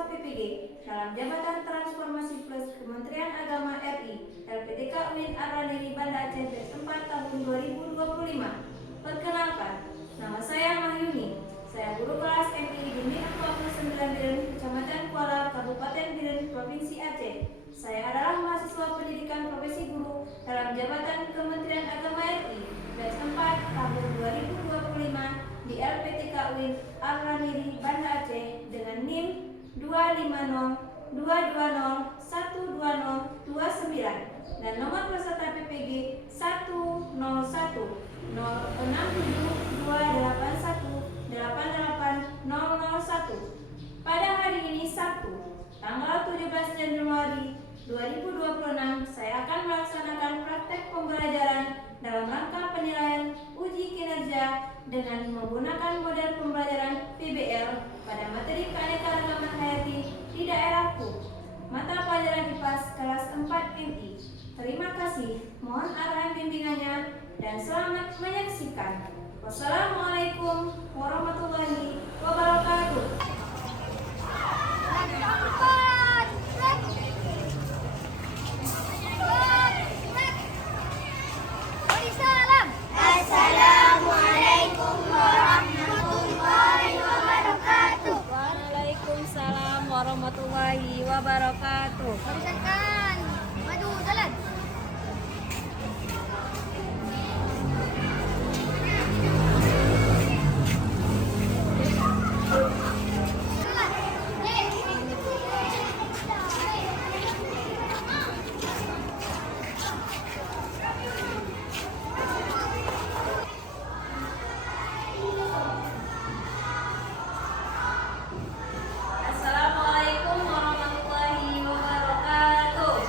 mahasiswa PPG dalam Jabatan Transformasi Plus Kementerian Agama RI LPTK UIN Ar-Raniri Banda Aceh batch 4 tahun 2025. Perkenalkan, nama saya Mahyuni. Saya guru kelas MI di MIN 49 Biren, Kecamatan Kuala, Kabupaten Biren, Provinsi Aceh. Saya adalah mahasiswa pendidikan profesi guru dalam Jabatan Kementerian Agama RI batch 4 tahun 2025 di LPTK UIN Ar-Raniri Banda Aceh dengan NIM 25022012029 dan nomor peserta PPG 101067281880001. Pada hari ini Sabtu, tanggal 17 Januari 2026, saya akan melaksanakan praktek pembelajaran dalam rangka penilaian uji kinerja dengan menggunakan model pembelajaran PBL pada materi keanekaragaman hayati di daerahku, mata pelajaran IPAS kelas 4 MI. Terima kasih, mohon arahan bimbingannya dan selamat menyaksikan. Wassalamualaikum warahmatullahi wabarakatuh. Assalamualaikum warahmatullahi wabarakatuh. Waalaikumsalam warahmatullahi wabarakatuh. Barisankan, maju jalan. Assalamualaikum warahmatullahi wabarakatuh.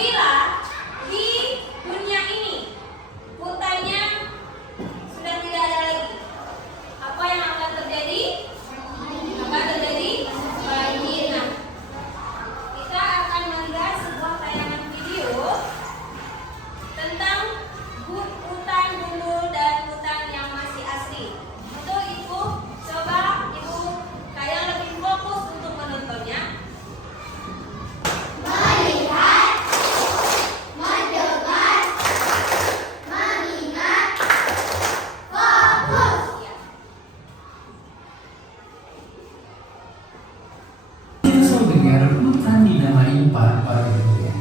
Apabila di dunia ini hutannya sudah tidak ada lagi, apa yang akan terjadi? Akan terjadi banjir. Nah, kita akan melihat sebuah tayangan video tentang hutan gundul dan hutan yang masih asli. Untuk itu, coba Ibu kayak lebih fokus untuk menontonnya. Melihat, mendengar, mengingat, fokus. Ya. Kita selalu dengar hutan dinamai paru-paru dunia.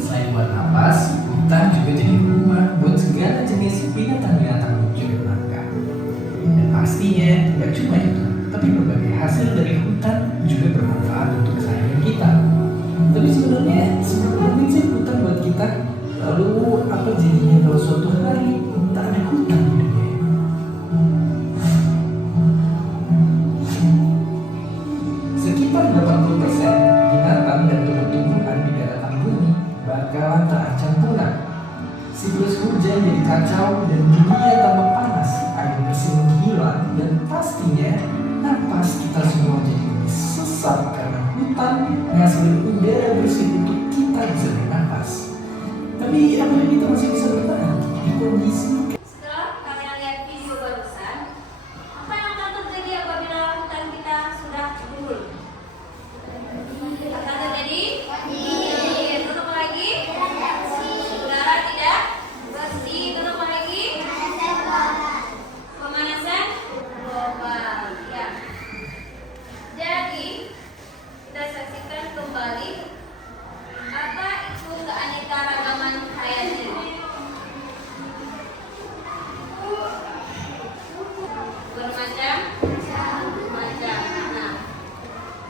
Selain buat napas, hutan juga jadi rumah buat segala jenis binatang-binatang lucu dan langka. Dan pastinya, nggak cuma itu, tapi berbagai hasil dari hutan juga bermanfaat untuk keseharian kita. Tapi sebenarnya, seberapa penting sih hutan buat kita? Lalu, apa jadinya kalau suatu hari tak ada hutan di dunia? Sekitar 80% binatang dan tumbuh-tumbuhan di daratan bumi bakalan terancam punah. Siklus hujan jadi kacau dan dunia tambah panas, air bersih menghilang, dan pastinya napas kita semua jadi lebih sesak karena hutan menghasilkan udara bersih untuk kita bisa bernapas. Tapi apakah kita masih bisa bertahan di kondisi Setelah kalian lihat video barusan, apa yang akan terjadi apabila hutan kita sudah gundul? Akan terjadi banjir. Terus apa lagi? Udara tidak bersih. Terus apa lagi? Pemanasan global. Ya. Jadi kita saksikan kembali apa itu keanekaragaman hayati. Bermacam-macam. Nah,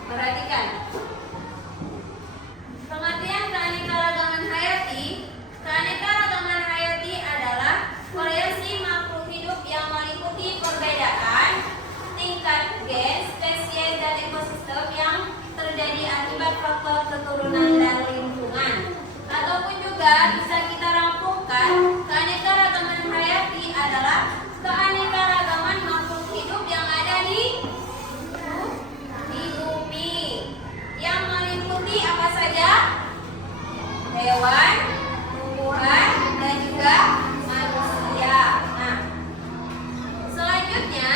perhatikan. Pengertian keanekaragaman hayati. Keanekaragaman hayati adalah variasi makhluk hidup yang meliputi perbedaan tingkat gen, spesies, dan ekosistem yang terjadi akibat faktor keturunan dan lingkungan. Ataupun juga bisa kita rampungkan, keanekaragaman hayati adalah keanekaragaman makhluk hidup yang ada di bumi, yang meliputi apa saja? Hewan, tumbuhan, dan juga manusia. Nah, selanjutnya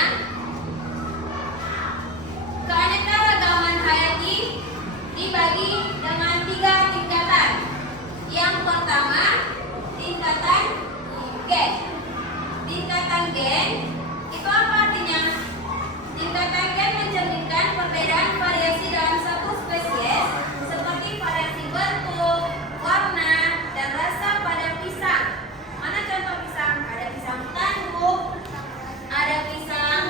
keanekaragaman hayati dibagi dengan 3 tingkatan. Yang pertama, tingkatan gen. Tingkatan gen itu apa artinya? Tingkatan gen mencerminkan perbedaan variasi dalam satu spesies seperti variasi bentuk, warna, dan rasa pada pisang. Mana contoh pisang? Ada pisang tanduk, ada pisang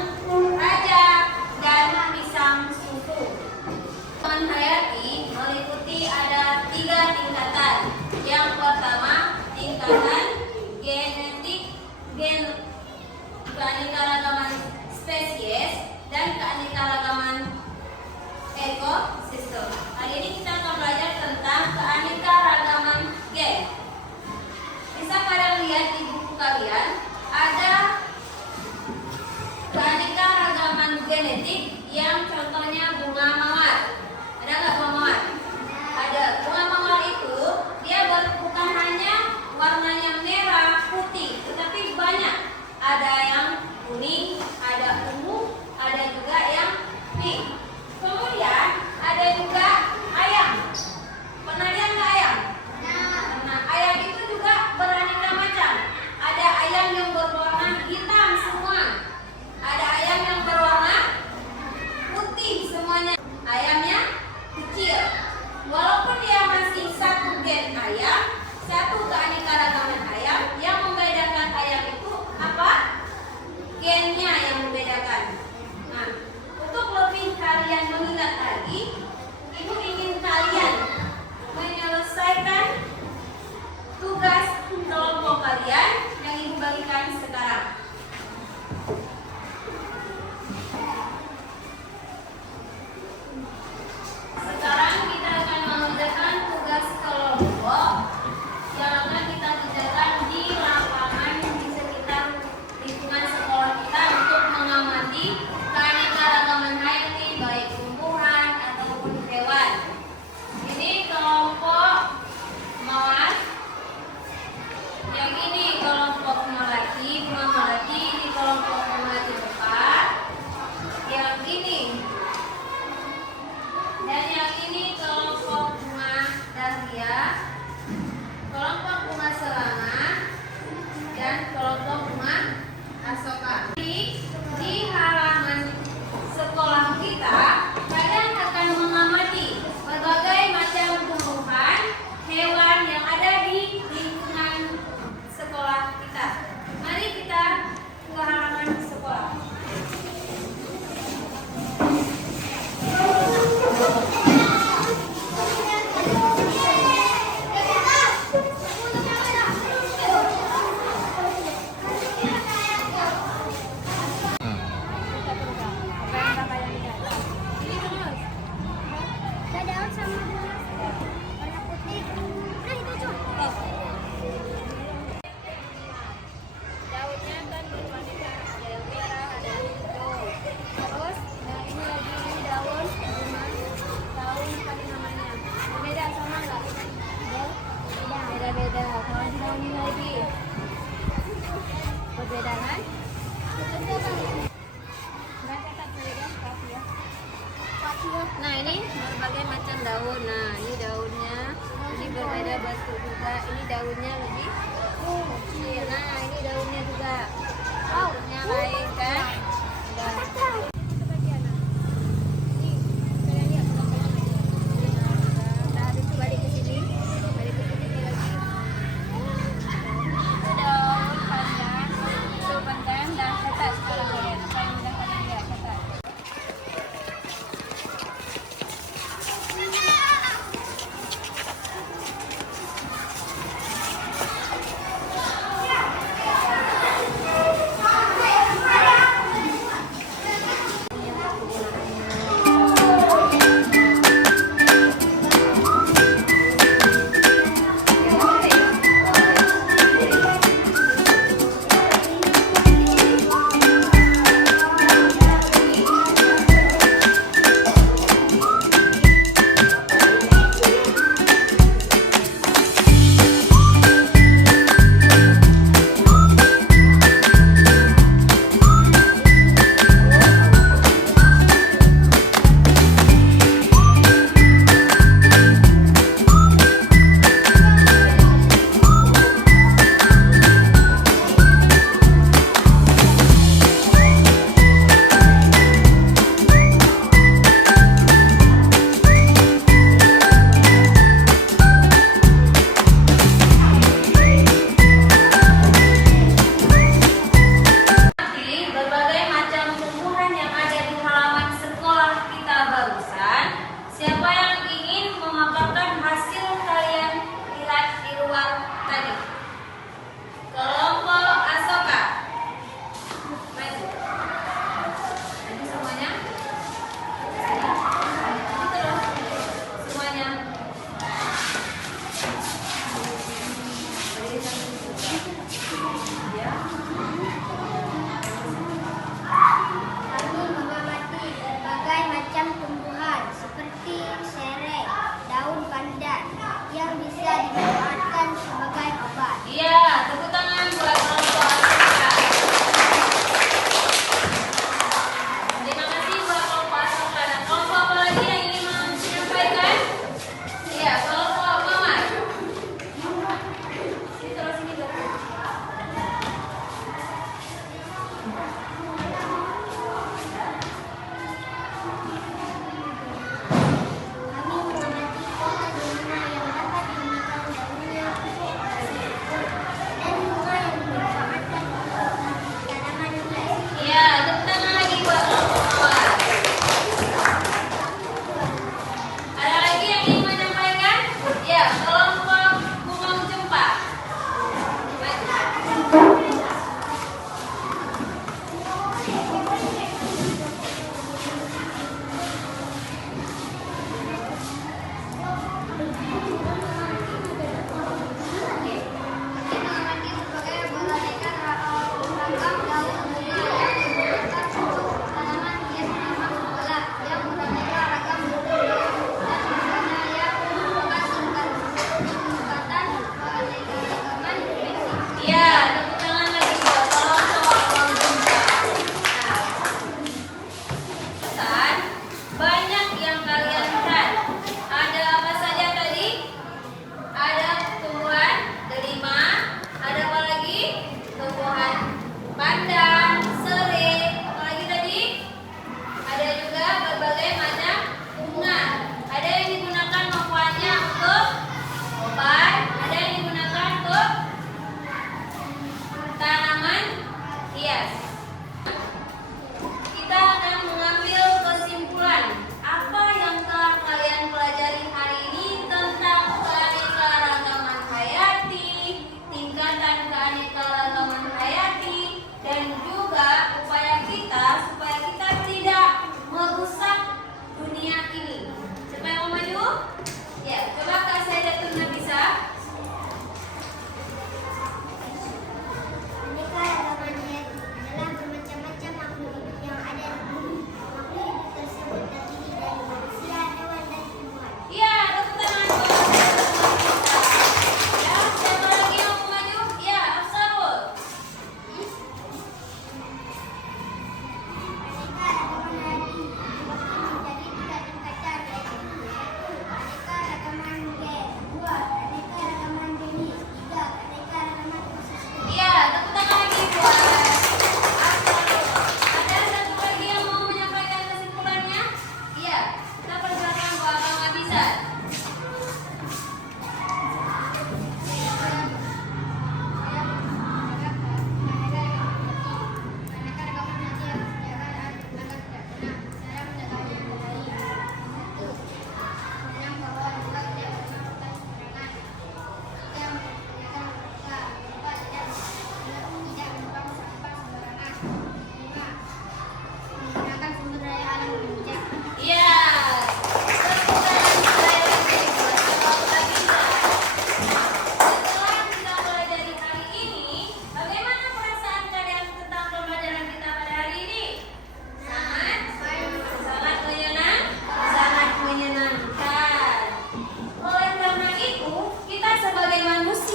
raja, dan pisang susu. Keanekaragaman hayati meliputi ada 3 tingkatan. Yang pertama, tingkatan genetik, keanekaragaman spesies, dan keanekaragaman ekosistem. Hari ini kita akan belajar tentang keanekaragaman gen. Bisa kalian lihat di buku kalian ada keanekaragaman genetik yang contohnya bunga mawar. Ada nggak bunga mawar? Ada. Bunga mawar itu dia bukan hanya warnanya merah, putih, tetapi banyak. Ada yang kuning, ada ungu, ada juga yang pink. Kemudian ada juga ayam. Pernah lihat nggak ayam? Nah, ayam itu juga beraneka macam. Ada ayam yang berwarna hitam semua. Ada ayam yang berwarna putih semuanya. Ayamnya kecil. Walaupun dia masih satu gen ayam, satu keanekaragaman ayam, yang membedakan ayam itu apa? Gennya yang membedakan. Nah, untuk lebih kalian mengingat lagi, Ibu ingin kalian menyelesaikan tugas kelompok kalian yang Ibu bagikan sekarang. Sekarang kita akan mengerjakan tugas kelompok akasia, kelompok bunga selanga, dan kelompok bunga asoka. Di halaman sekolah kita, kalian akan mengamati berbagai macam tumbuhan, hewan yang ada di lingkungan sekolah kita. Mari kita ke halaman sekolah. Ada daun sama warna putih. Nah itu cuma. Daunnya kan berwarna yang merah, ada hijau. Terus, nah ini lagi ini daun apa namanya? Beda sama nggak? Beda. Kalau di daun ini lagi perbedaan. Nggak catat beda, kasih ya. Nah ini berbagai macam daun. Nah ini daunnya, ini berbeda bentuk juga. Ini daunnya lebih kecil. Nah ini daunnya juga daunnya lain kan. Udah. Nah, habis itu balik ke sini lagi. Itu daun pandan, itu pandan dan catat sekarang kalian. Apa yang udah kalian lihat catat.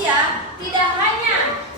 manusia tidak hanya